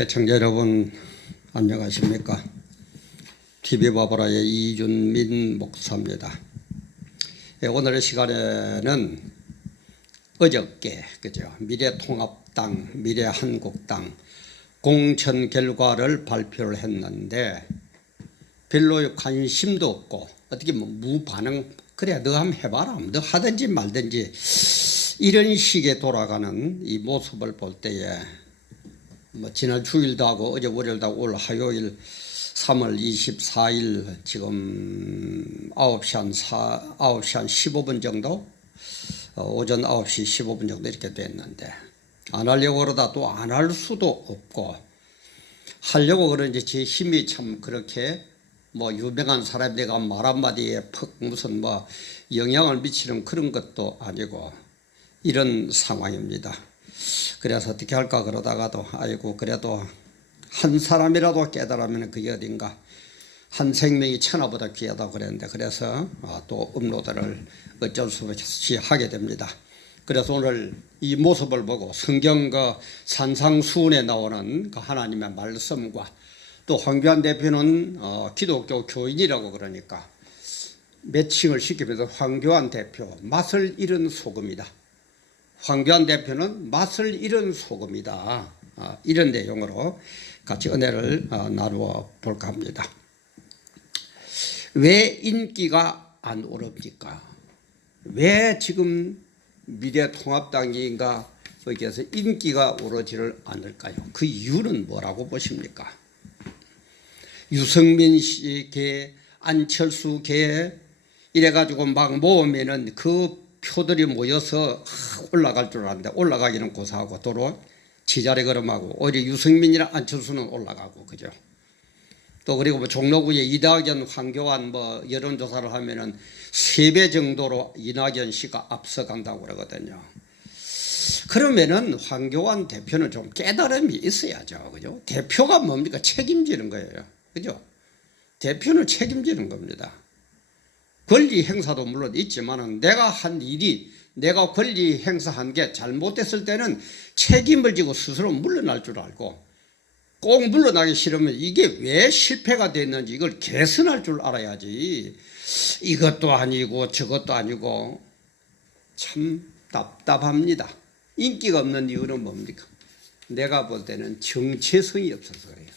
시청자 여러분 안녕하십니까? TV바보라의 이준민 목사입니다. 오늘의 시간에는 어저께 미래통합당, 미래한국당 공천 결과를 발표를 했는데 별로 관심도 없고 어떻게 무반응, 그래 너 한번 해봐라, 너 하든지 말든지 이런 식의 돌아가는 이 모습을 볼 때에 지난 주일도 하고 어제 월요일도 하고 오늘 화요일 3월 24일 지금 9시 한 15분 정도 오전 9시 15분 정도 이렇게 됐는데 안 하려고 그러다 또 안 할 수도 없고 하려고 그러는지 제 힘이 참 그렇게 유명한 사람이 내가 말 한마디에 퍽 무슨 영향을 미치는 그런 것도 아니고 이런 상황입니다. 그래서 어떻게 할까 그러다가도 아이고 그래도 한 사람이라도 깨달으면 그게 어딘가, 한 생명이 천하보다 귀하다고 그랬는데 그래서 또 업로드를 어쩔 수 없이 하게 됩니다. 그래서 오늘 이 모습을 보고 성경 산상수훈에 나오는 하나님의 말씀과 또 황교안 대표는 기독교 교인이라고 그러니까 매칭을 시키면서 황교안 대표 맛을 잃은 소금이다. 황교안 대표는 맛을 잃은 소금이다. 이런 내용으로 같이 은혜를 나누어 볼까 합니다. 왜 인기가 안 오릅니까? 왜 지금 미래통합당인가 거기에서 인기가 오르지를 않을까요? 그 이유는 뭐라고 보십니까? 유승민 씨계, 안철수 계 이래가지고 막 모으면은 그 표들이 모여서 올라갈 줄 알았는데 올라가기는 고사하고 도로 지자리 걸음하고 오히려 유승민이나 안철수는 올라가고 그죠. 또 그리고 종로구에 이낙연, 황교안 여론조사를 하면은 3배 정도로 이낙연 씨가 앞서간다고 그러거든요. 그러면은 황교안 대표는 좀 깨달음이 있어야죠. 그죠. 대표가 뭡니까? 책임지는 거예요. 그죠. 대표는 책임지는 겁니다. 권리 행사도 물론 있지만은 내가 한 일이, 내가 권리 행사한 게 잘못됐을 때는 책임을 지고 스스로 물러날 줄 알고, 꼭 물러나기 싫으면 이게 왜 실패가 됐는지 이걸 개선할 줄 알아야지. 이것도 아니고 저것도 아니고 참 답답합니다. 인기가 없는 이유는 뭡니까? 내가 볼 때는 정체성이 없어서 그래요.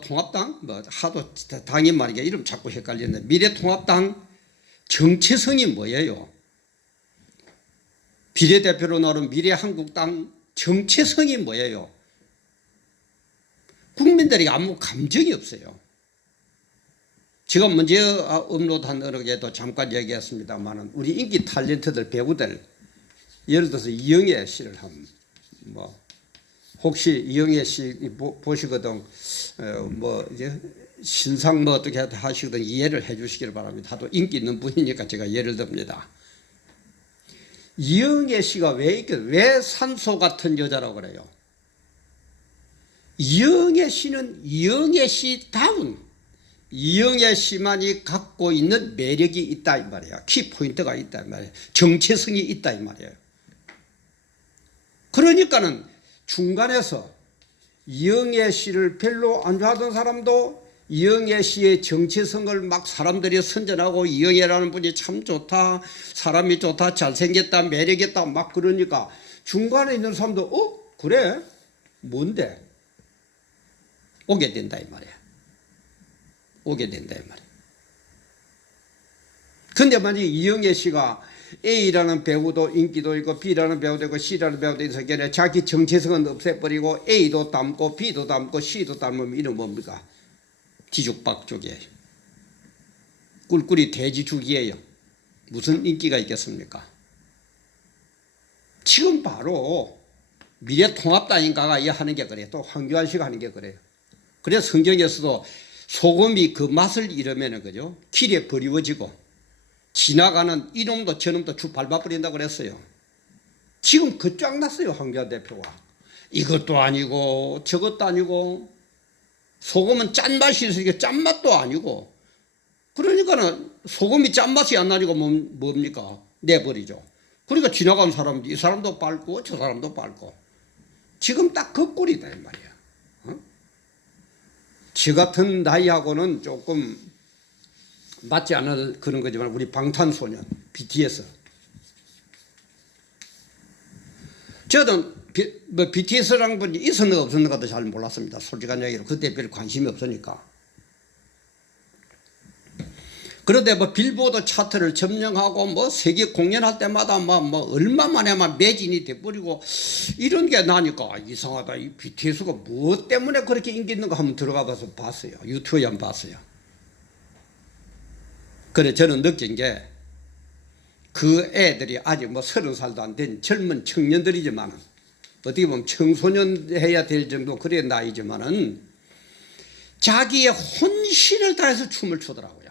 통합당 하도 당이 말이야 이름 자꾸 헷갈리는데 미래통합당 정체성이 뭐예요? 비례대표로 나오는 미래한국당 정체성이 뭐예요? 국민들이 아무 감정이 없어요. 제가 먼저 업로드한 어느 게도 잠깐 얘기했습니다만 우리 인기 탤런트들 배우들 예를 들어서 이영애 씨를 한번 혹시 이영애 씨 보시거든 이제 신상 어떻게 하시거든 이해를 해 주시기를 바랍니다. 하도 인기 있는 분이니까 제가 예를 듭니다. 이영애 씨가 왜 산소 같은 여자라고 그래요? 이영애 씨는 이영애 씨다운 이영애 씨만이 갖고 있는 매력이 있다 이 말이에요. 키포인트가 있다 이 말이에요. 정체성이 있다 이 말이에요. 그러니까는 중간에서 이영애 씨를 별로 안 좋아하던 사람도 이영애 씨의 정체성을 막 사람들이 선전하고 이영애라는 분이 참 좋다, 사람이 좋다, 잘생겼다, 매력있다 막 그러니까 중간에 있는 사람도 그래? 뭔데? 오게 된다 이 말이야. 오게 된다 이 말이야. 근데 만약 이영애 씨가 A라는 배우도 인기도 있고 B라는 배우도 있고 C라는 배우도 있어서 자기 정체성은 없애버리고 A도 닮고 B도 닮고 C도 닮으면 이는 뭡니까? 뒤죽박죽이에요. 꿀꿀이 돼지죽이에요. 무슨 인기가 있겠습니까? 지금 바로 미래통합당인가가 하는 게 그래요. 또 황교안 씨가 하는 게 그래요. 그래서 성경에서도 소금이 그 맛을 잃으면 그죠? 길에 버리워지고 지나가는 이놈도 저놈도 주 밟아버린다고 그랬어요. 지금 그 쫙 났어요. 황교안 대표가. 이것도 아니고 저것도 아니고 소금은 짠맛이 있으니까 짠맛도 아니고 그러니까는 소금이 짠맛이 안 나니까 뭡니까? 내버리죠. 그러니까 지나간 사람도 이 사람도 밟고 저 사람도 밟고 지금 딱 그 꼴이다 이 말이야. 어? 지 같은 나이하고는 조금 맞지 않을 그런 거지만 우리 방탄소년 BTS 저는 BTS라는 분이 있었는가 없었는가도 잘 몰랐습니다. 솔직한 얘기로 그때 별 관심이 없으니까. 그런데 뭐 빌보드 차트를 점령하고 뭐 세계 공연할 때마다 뭐 얼마 만에 막 매진이 돼버리고 이런 게 나니까 이상하다. 이 BTS가 뭐 때문에 그렇게 인기 있는가 한번 들어가 봐서 봤어요. 유튜브에 한번 봤어요. 그래 저는 느낀 게 그 애들이 아직 뭐 30살도 안 된 젊은 청년들이지만은 어떻게 보면 청소년 해야 될 정도 그래 나이지만은 자기의 혼신을 다해서 춤을 추더라고요.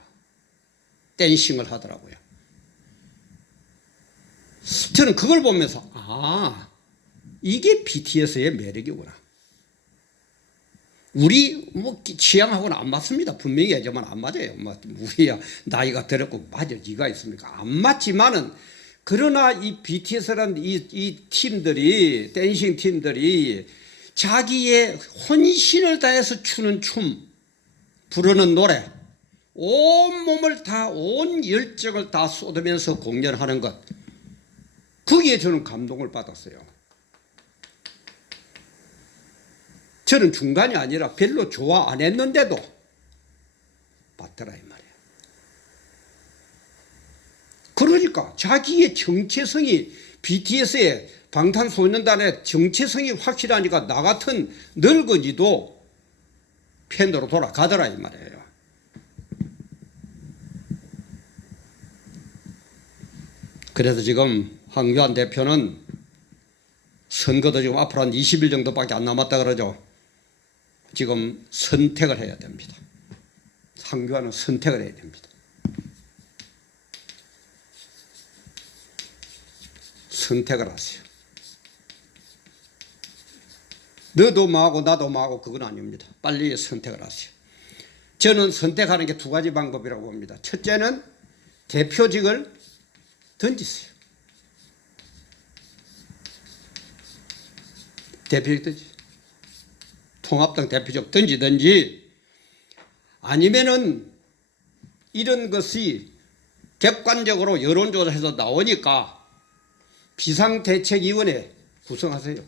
댄싱을 하더라고요. 저는 그걸 보면서 이게 BTS의 매력이구나. 우리 뭐 취향하고는 안 맞습니다. 분명히 하지만 안 맞아요. 우리야 나이가 들었고 맞을 리가 있습니까? 안 맞지만은 그러나 이 BTS라는 이 팀들이 댄싱 팀들이 자기의 혼신을 다해서 추는 춤, 부르는 노래, 온 몸을 다, 온 열정을 다 쏟으면서 공연하는 것, 거기에 저는 감동을 받았어요. 저는 중간이 아니라 별로 좋아 안 했는데도 봤더라 이 말이야. 그러니까 자기의 정체성이 BTS의 방탄소년단의 정체성이 확실하니까 나 같은 늙은이도 팬으로 돌아가더라 이 말이에요. 그래서 지금 황교안 대표는 선거도 지금 앞으로 한 20일 정도밖에 안 남았다 그러죠. 지금 선택을 해야 됩니다. 황교안은 선택을 해야 됩니다. 선택을 하세요. 너도 뭐하고 나도 뭐하고 그건 아닙니다. 빨리 선택을 하세요. 저는 선택하는 게 두 가지 방법이라고 봅니다. 첫째는 대표직을 던지세요. 대표직 던지세요. 통합당 대표적 던지든지 아니면은 이런 것이 객관적으로 여론조사에서 나오니까 비상대책위원회 구성하세요.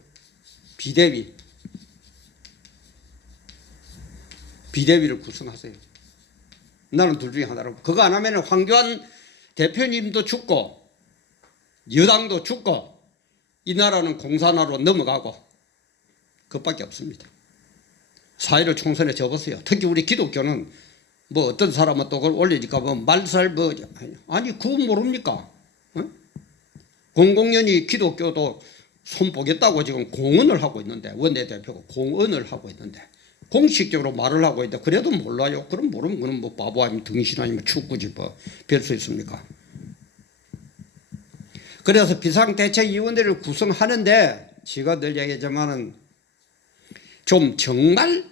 비대위를 구성하세요. 나는 둘 중에 하나라고. 그거 안 하면 황교안 대표님도 죽고 여당도 죽고 이 나라는 공산화로 넘어가고 그것밖에 없습니다. 4.15 총선에 져보세요. 특히 우리 기독교는 뭐 어떤 사람은 또 그걸 올리니까 뭐 말살 뭐 아니 그거 모릅니까? 어? 공공연히 기독교도 손보겠다고 지금 공언을 하고 있는데 원내대표가 공언을 하고 있는데 공식적으로 말을 하고 있는데 그래도 몰라요. 그럼 모르면 그는 뭐 바보 아니면 등신 아니면 축구지 뭐 별 수 있습니까? 그래서 비상대책위원회를 구성하는데 제가 늘 얘기하지만은 좀 정말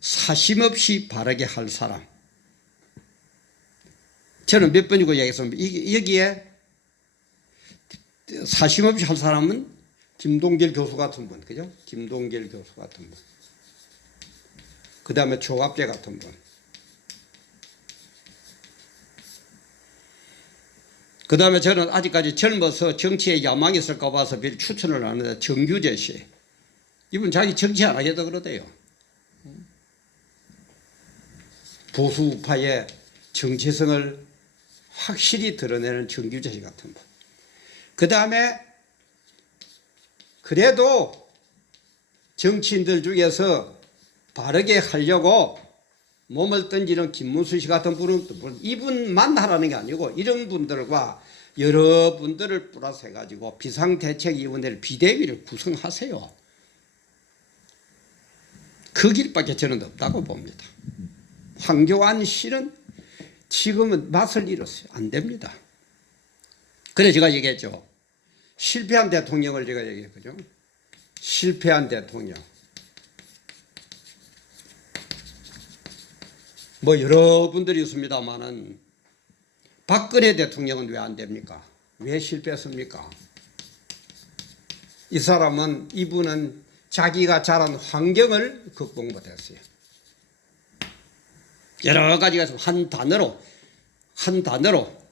사심없이 바르게 할 사람. 저는 몇 번이고 얘기했습니다. 여기에 사심없이 할 사람은 김동길 교수 같은 분, 그죠? 김동길 교수 같은 분. 그 다음에 조갑재 같은 분. 그 다음에 저는 아직까지 젊어서 정치에 야망이 있을까 봐서 별 추천을 안 하는데 정규재 씨. 이분 자기 정치 안 하겠다 그러대요. 보수파의 정체성을 확실히 드러내는 정규재 씨 같은 분. 그 다음에 그래도 정치인들 중에서 바르게 하려고 몸을 던지는 김문수 씨 같은 분은 이분만 하라는 게 아니고 이런 분들과 여러분들을 플러스 해가지고 비상대책위원회를 비대위를 구성하세요. 그 길밖에 저는 없다고 봅니다. 황교안 씨는 지금은 맛을 잃었어요. 안 됩니다. 그래서 제가 얘기했죠. 실패한 대통령을 제가 얘기했거든요. 실패한 대통령. 뭐 여러분들이 있습니다만은 박근혜 대통령은 왜 안 됩니까? 왜 실패했습니까? 이분은 자기가 자란 환경을 극복 못했어요. 여러 가지가 있어요. 한 단어로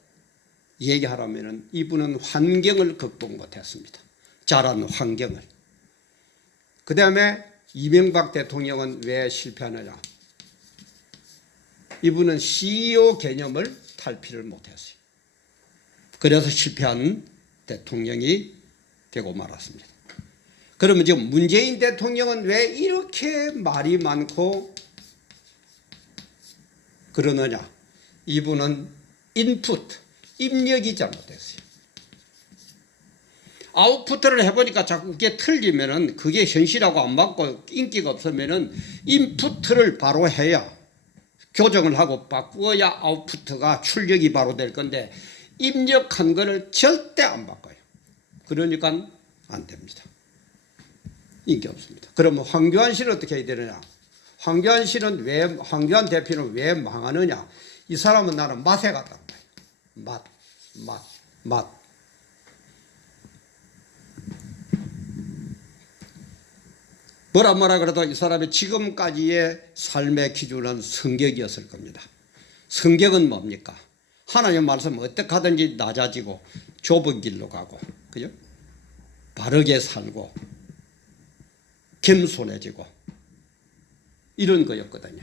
얘기하라면 이분은 환경을 극복 못했습니다. 자란 환경을. 그 다음에 이명박 대통령은 왜 실패하느냐? 이분은 CEO 개념을 탈피를 못했어요. 그래서 실패한 대통령이 되고 말았습니다. 그러면 지금 문재인 대통령은 왜 이렇게 말이 많고 그러느냐? 이분은 입력이 잘못됐어요. 아웃풋을 해보니까 자꾸 그게 틀리면은 그게 현실하고 안 맞고 인기가 없으면은 인풋을 바로 해야 교정을 하고 바꾸어야 아웃풋가 출력이 바로 될 건데 입력한 거를 절대 안 바꿔요. 그러니까 안 됩니다. 인기 없습니다. 그러면 황교안 씨는 어떻게 해야 되느냐? 황교안 대표는 왜 망하느냐? 이 사람은 나는 맛에 갔다. 맛. 뭐라 그래도 이 사람의 지금까지의 삶의 기준은 성격이었을 겁니다. 성격은 뭡니까? 하나님 말씀 어떻게 하든지 낮아지고 좁은 길로 가고, 그죠? 바르게 살고 겸손해지고 이런 거였거든요.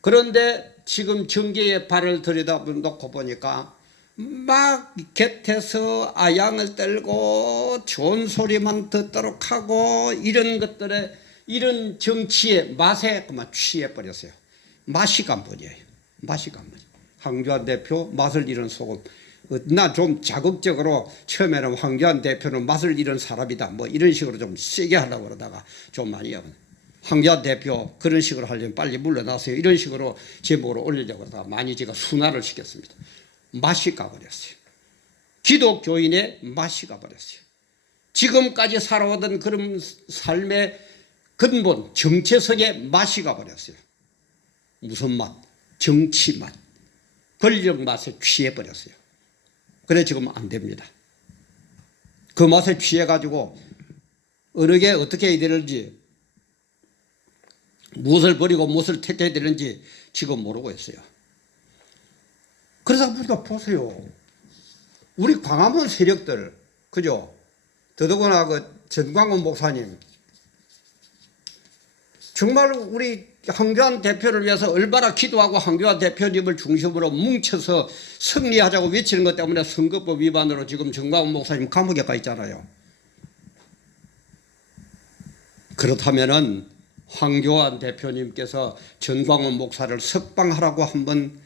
그런데 지금 정계의 발을 들여다놓고 보니까 막 곁에서 아양을 떨고 좋은 소리만 듣도록 하고 이런 것들에 이런 정치의 맛에 그만 취해버렸어요. 맛이 간분이에요. 황교안 대표 맛을 잃은 소금. 나 좀 자극적으로 처음에는 황교안 대표는 맛을 잃은 사람이다 뭐 이런 식으로 좀 세게 하려고 그러다가 좀 많이 하면 황교안 대표 그런 식으로 하려면 빨리 물러나세요 이런 식으로 제목으로 올리려고 하다가 많이 제가 순화를 시켰습니다. 맛이 가버렸어요. 기독교인의 맛이 가버렸어요. 지금까지 살아오던 그런 삶의 근본 정체성의 맛이 가버렸어요. 무슨 맛? 정치 맛. 권력 맛에 취해버렸어요. 그래 지금 안 됩니다. 그 맛에 취해가지고 어느 게 어떻게 해야 되는지 무엇을 버리고 무엇을 택해야 되는지 지금 모르고 있어요. 그래서 우리가 보세요. 우리 광화문 세력들, 그죠? 더더구나 그 전광훈 목사님, 정말 우리 황교안 대표를 위해서 얼마나 기도하고 황교안 대표님을 중심으로 뭉쳐서 승리하자고 외치는 것 때문에 선거법 위반으로 지금 전광훈 목사님 감옥에 가 있잖아요. 그렇다면은 황교안 대표님께서 전광훈 목사를 석방하라고 한번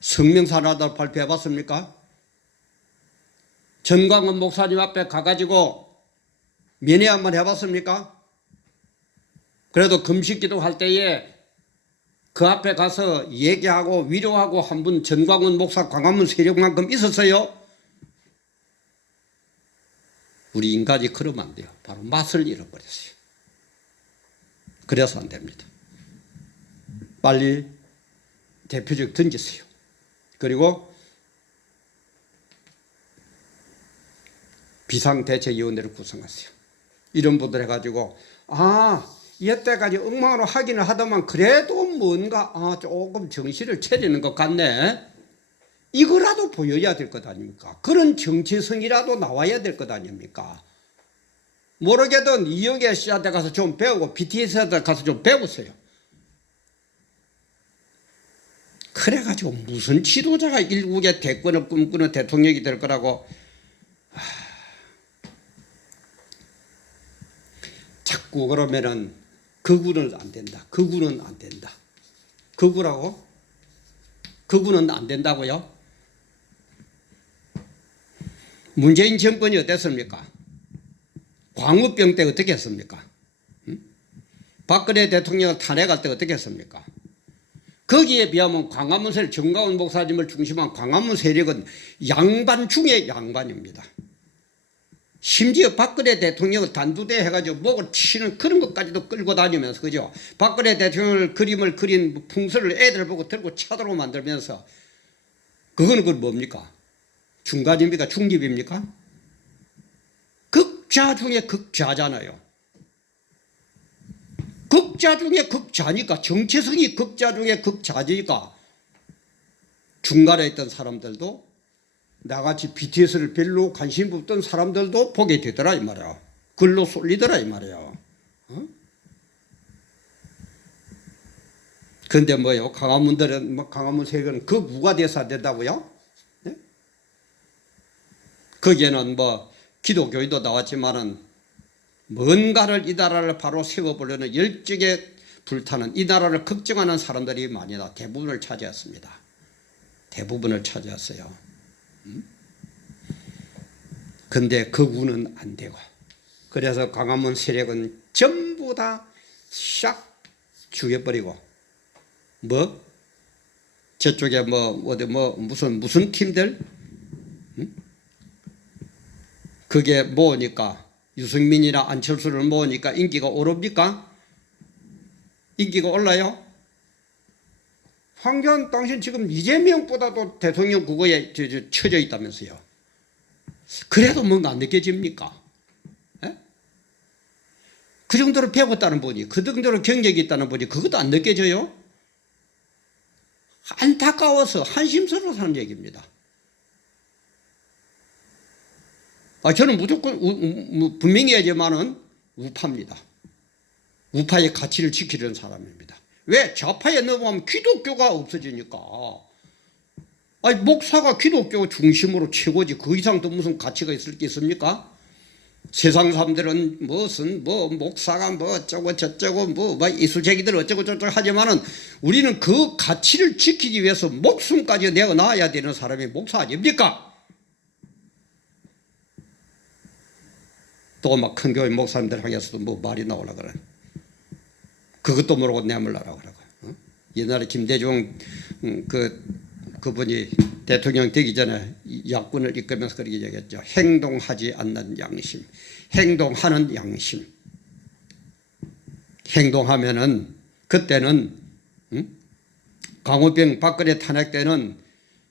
성명서라도 발표해 봤습니까? 전광훈 목사님 앞에 가가지고 면회 한번 해봤습니까? 그래도 금식기도 할 때에 그 앞에 가서 얘기하고 위로하고 한 분 전광훈 목사 광화문 세력만큼 있었어요? 우리 인간이 그러면 안 돼요. 바로 맛을 잃어버렸어요. 그래서 안 됩니다. 빨리 대표적 던지세요. 그리고 비상대책위원회를 구성하세요. 이런 분들 해가지고 여태까지 엉망으로 하기는 하더만 그래도 뭔가 조금 정신을 차리는 것 같네. 이거라도 보여야 될 것 아닙니까? 그런 정체성이라도 나와야 될 것 아닙니까? 모르게든 이영애 씨한테 가서 좀 배우고 BTS한테 가서 좀 배우세요. 그래가지고 무슨 지도자가 일국의 대권을 꿈꾸는 대통령이 될 거라고. 자꾸 그러면은 극우는 안 된다. 극우는 안 된다. 극우라고? 극우는 안 된다고요? 문재인 정권이 어땠습니까? 광우병 때 어떻게 했습니까? 박근혜 대통령을 탄핵할 때 어떻게 했습니까? 거기에 비하면 광화문 세력, 전광훈 목사님을 중심한 광화문 세력은 양반 중에 양반입니다. 심지어 박근혜 대통령을 단두대 해가지고 목을 치는 그런 것까지도 끌고 다니면서, 그죠? 박근혜 대통령을 그림을 그린 풍선을 애들 보고 들고 차도로 만들면서, 그거는 뭡니까? 중간입니까? 중립입니까? 극좌 중에 극좌잖아요. 극좌 중에 극좌니까, 정체성이 극좌 중에 극좌니까 중간에 있던 사람들도 나같이 BTS를 별로 관심 없던 사람들도 보게 되더라 이 말이야. 글로 쏠리더라 이 말이야. 어? 그런데 뭐요? 강화문들은 뭐 강화문 세력은 그 무가 돼서 안 된다고요? 네? 거기에는 뭐 기독교인도 나왔지만은 뭔가를 이 나라를 바로 세워보려는 열정에 불타는 이 나라를 걱정하는 사람들이 많이 대부분을 차지했습니다. 대부분을 차지했어요. 근데 그 우는 안 되고, 그래서 광화문 세력은 전부 다 샥 죽여버리고, 뭐 저쪽에 뭐 어디 뭐 무슨 팀들 그게 뭐니까 유승민이나 안철수를 모으니까 인기가 오릅니까? 인기가 올라요? 황교안 당신 지금 이재명보다도 대통령 그거에 처져 있다면서요. 그래도 뭔가 안 느껴집니까? 에? 그 정도로 배웠다는 분이, 그 정도로 경력이 있다는 분이 그것도 안 느껴져요? 안타까워서 한심스러워서 하는 얘기입니다. 저는 무조건 분명히 해야지만은 우파입니다. 우파의 가치를 지키려는 사람입니다. 왜? 좌파에 넘어가면 기독교가 없어지니까. 아니, 목사가 기독교 중심으로 최고지 그 이상 또 무슨 가치가 있을 게 있습니까? 세상 사람들은 무슨 뭐 목사가 뭐 어쩌고 저쩌고 뭐 이수제기들 어쩌고 저쩌고 하지만은 우리는 그 가치를 지키기 위해서 목숨까지 내어놔야 되는 사람이 목사 아닙니까? 또 막 큰 교회 목사님들 향해서도 뭐 말이 나오려 그래. 그것도 모르고 내몰라라고 그러고. 옛날에 김대중 그분이 대통령 되기 전에 야권을 이끌면서 그렇게 얘기했죠. 행동하지 않는 양심, 행동하는 양심. 행동하면은 그때는 강호병 박근혜 탄핵 때는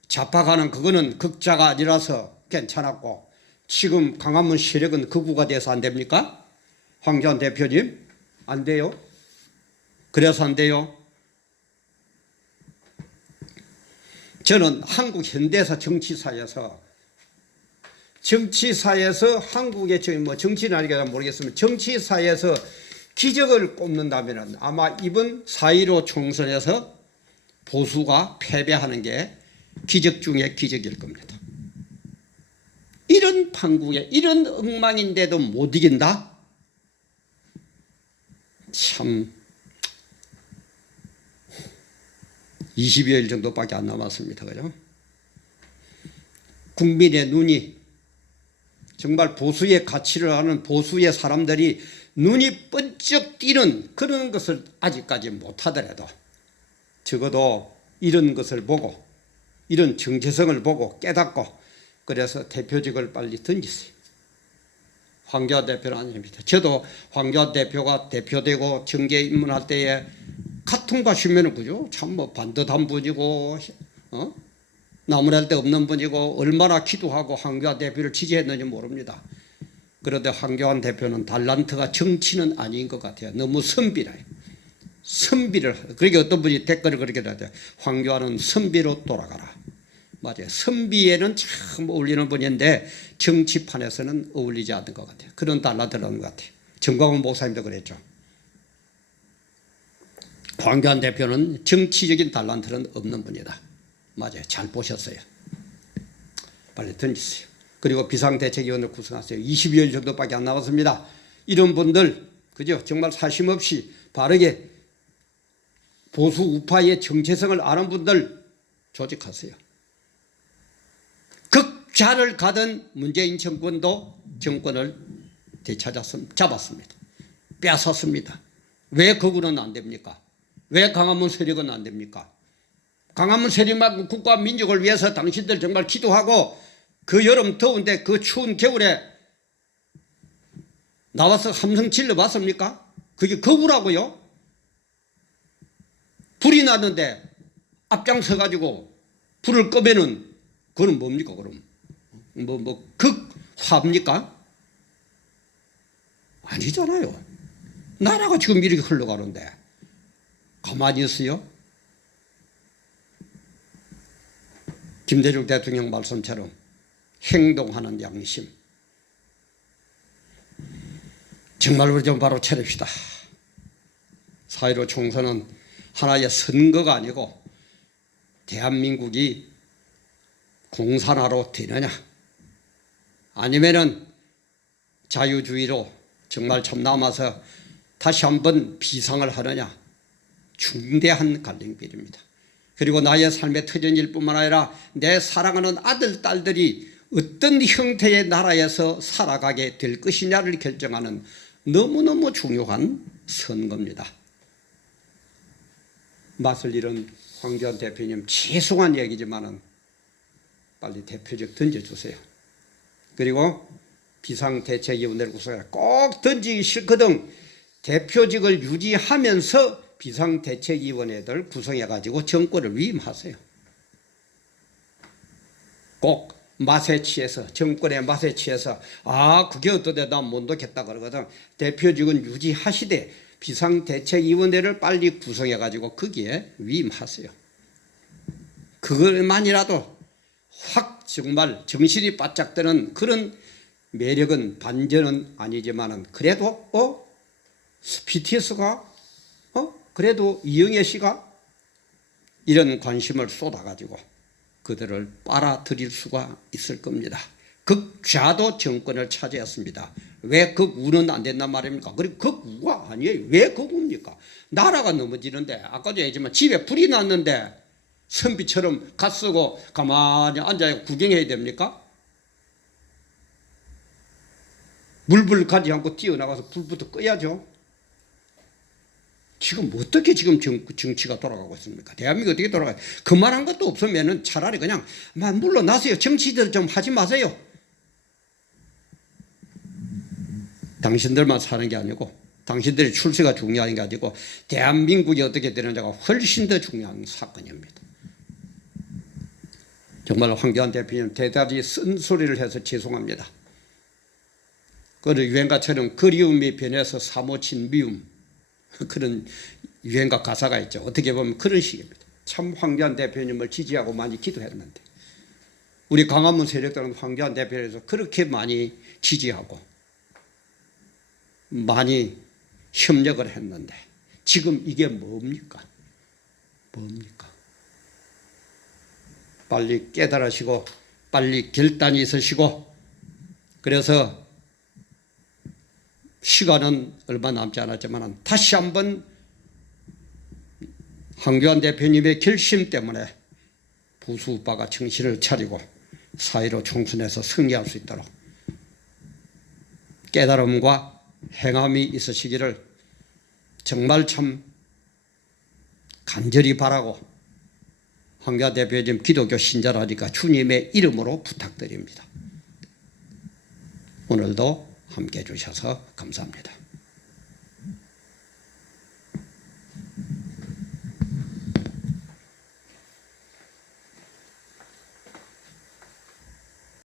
좌파가는 그거는 극자가 아니라서 괜찮았고, 지금 광화문 세력은 극우가 돼서 안 됩니까? 황교안 대표님 안 돼요? 그래서 안 돼요? 저는 한국 현대사 정치사에서 한국의 뭐 정치는 아니겠다 모르겠으면 정치사에서 기적을 꼽는다면 아마 이번 4.15 총선에서 보수가 패배하는 게 기적 중에 기적일 겁니다. 이런 판국에 이런 엉망인데도 못 이긴다? 참 20여일 정도밖에 안 남았습니다. 그죠? 국민의 눈이 정말 보수의 가치를 아는 보수의 사람들이 눈이 번쩍 띄는 그런 것을 아직까지 못하더라도 적어도 이런 것을 보고 이런 정체성을 보고 깨닫고 그래서 대표직을 빨리 던지세요. 황교안 대표는 아닙니다. 저도 황교안 대표가 대표되고 정계 입문할 때에 같은 것이면 그죠? 참 뭐 반듯한 분이고 나무랄 데 없는 분이고 얼마나 기도하고 황교안 대표를 지지했는지 모릅니다. 그런데 황교안 대표는 달란트가 정치는 아닌 것 같아요. 너무 선비라요. 선비를. 그러니까 어떤 분이 댓글을 그렇게 하죠. 황교안은 선비로 돌아가라. 맞아요. 선비에는 참 어울리는 분인데 정치판에서는 어울리지 않는 것 같아요. 그런 달란트라는 것 같아요. 정광훈 목사님도 그랬죠. 황교안 대표는 정치적인 달란트는 없는 분이다. 맞아요. 잘 보셨어요. 빨리 던지세요. 그리고 비상대책위원회를 구성하세요. 20여일 정도밖에 안 남았습니다. 이런 분들 그죠? 정말 사심 없이 바르게 보수 우파의 정체성을 아는 분들 조직하세요. 극좌를 가던 문재인 정권도 정권을 잡았습니다. 뺏었습니다. 왜 거구는 안 됩니까? 왜 광화문 세력은 안 됩니까? 광화문 세력만큼 국가 민족을 위해서 당신들 정말 기도하고 그 여름 더운데 그 추운 겨울에 나와서 함성 질러봤습니까? 그게 거구라고요? 불이 났는데 앞장서 가지고 불을 끄면은 그건 뭡니까 그럼? 극화입니까? 아니잖아요. 나라가 지금 이렇게 흘러가는데 가만히 있어요? 김대중 대통령 말씀처럼 행동하는 양심, 정말로 좀 바로 차립시다. 4.15 총선은 하나의 선거가 아니고 대한민국이 공산화로 되느냐, 아니면은 자유주의로 정말 참 남아서 다시 한번 비상을 하느냐, 중대한 갈림길입니다. 그리고 나의 삶의 터전일 뿐만 아니라 내 사랑하는 아들, 딸들이 어떤 형태의 나라에서 살아가게 될 것이냐를 결정하는 너무너무 중요한 선거입니다. 맛을 잃은 황교안 대표님, 죄송한 얘기지만은 빨리 대표직 던져주세요. 그리고 비상대책위원회를 구성해 꼭 던지기 싫거든 대표직을 유지하면서 비상대책위원회들 구성해가지고 정권을 위임하세요. 꼭 맛에 취해서, 정권의 맛에 취해서 그게 어떠대 난 못 넣겠다 그러거든. 대표직은 유지하시되 비상대책위원회를 빨리 구성해가지고 거기에 위임하세요. 그것만이라도 확 정말 정신이 바짝 드는 그런 매력은 반전은 아니지만은 그래도 BTS가 그래도 이영애 씨가 이런 관심을 쏟아가지고 그들을 빨아들일 수가 있을 겁니다. 극좌도 정권을 차지했습니다. 왜 극우는 안 된단 말입니까? 그리고 극우가 아니에요. 왜 극우입니까? 나라가 넘어지는데, 아까도 얘기했지만 집에 불이 났는데 선비처럼 갓 쓰고 가만히 앉아 구경해야 됩니까? 물불 가지 않고 뛰어나가서 불부터 꺼야죠. 지금 어떻게 지금 정치가 돌아가고 있습니까? 대한민국 어떻게 돌아가요? 그만한 것도 없으면 차라리 그냥 물러나세요. 정치들 좀 하지 마세요. 당신들만 사는 게 아니고 당신들의 출세가 중요한 게 아니고 대한민국이 어떻게 되느냐가 훨씬 더 중요한 사건입니다. 정말 황교안 대표님 대단히 쓴소리를 해서 죄송합니다. 그 유행가처럼 그리움이 변해서 사모친 미움, 그런 유행가 가사가 있죠. 어떻게 보면 그런 식입니다. 참 황교안 대표님을 지지하고 많이 기도했는데 우리 광화문 세력들은 황교안 대표에서 그렇게 많이 지지하고 많이 협력을 했는데 지금 이게 뭡니까? 빨리 깨달으시고 빨리 결단이 있으시고, 그래서 시간은 얼마 남지 않았지만 다시 한번 황교안 대표님의 결심 때문에 보수우파가 정신을 차리고 4.15 총선에서 승리할 수 있도록 깨달음과 행함이 있으시기를 정말 참 간절히 바라고, 황교안 대표님 기독교 신자라니까 주님의 이름으로 부탁드립니다. 오늘도 함께 해주셔서 감사합니다.